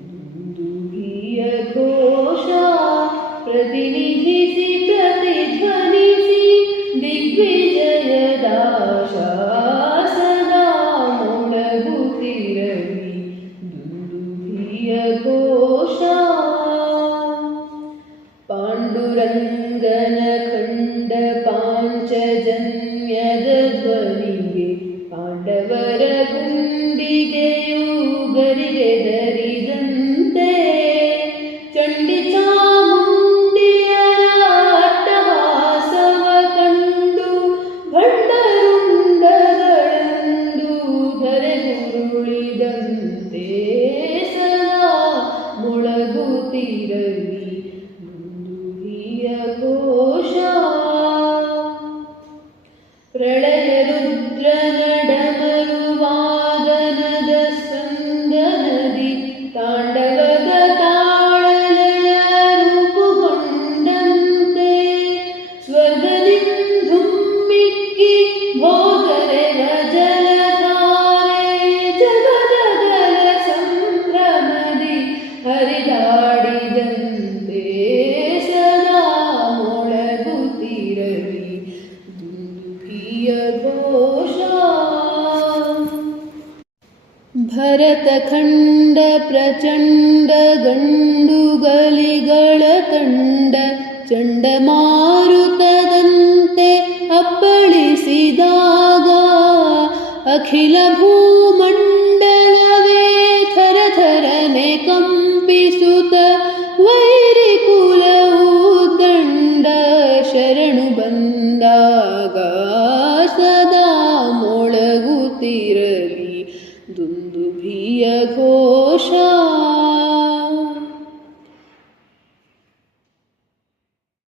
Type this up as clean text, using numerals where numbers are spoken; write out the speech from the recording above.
ದುಂದುಭಿಯ ಘೋಷ ಪ್ರತಿನಿಧಿಸಿ ಪ್ರತಿಧ್ವನಿಸಿ ದಿಗ್ವಿಜಯದ ಸದಾ ಮೊಳಗುತ್ತಿರಲಿ ದುಂದುಭಿಯ ಘೋಷ. ಪಾಂಡುರಂಗನ ಕಂಡ ಪಾಂಚಜನ್ಯದ ಧ್ವನಿಗೆ ಪಾಂಡವರ ಗುಂಡಿಗೆಯೂ ಗರಿಗೆದರಿದಂತೆ ಚಂಡಿ ಚಾಮುಂಡಿಯರ ಅಟ್ಟಹಾಸವ ಕಂಡು ಭಂಡರುಂಡಗಳಂದು ಧರೆಗುರುಳಿದಂತೆ ಸದಾ ಮೊಳಗುತ್ತಿರಲಿ ದುಂದುಭಿಯ ಘೋಷ. ಪ್ರಳಯ ರುದ್ರ ನಡಮರುವಾದನದ ಸ್ಪಂದನದಿ ತಾಂಡವದ ತಾಳಲಯ ರೂಪುಗೊಂಡಂತೆ ಸ್ವರ್ಗದಿಂಧುಮ್ಮಿಕ್ಕಿ ಭೋಗರೆವ ಜಲಧಾರೆ ಜಗದಗಲ ಸಂಭ್ರಮದಿ ಹರಿದಾಡಿದಂತೆ ಸದಾ ಮೊಳಗುತ್ತಿರಲಿ ದುಂದುಭಿಯ ಘೋಷ. ಭರತಖಂಡ ಪ್ರಚಂಡ ಗಂಡುಗಲಿಗಳ ತಂಡ ಚಂಡಮಾರುತದಂತೆ ಅಪ್ಪಳಿಸಿದಾಗ ಅಖಿಲ ಭೂಮಂಡಲವೇ ಥರಥರನೆ ಕಂಪಿಸುತ್ತ ವೈರಿಕುಲವು ದಂಡ ಶರಣು ಬಂದಾಗ ಸದಾ ಮೊಳಗುತ್ತಿರಲಿ ದುಂದುಭಿಯ ಘೋಷ.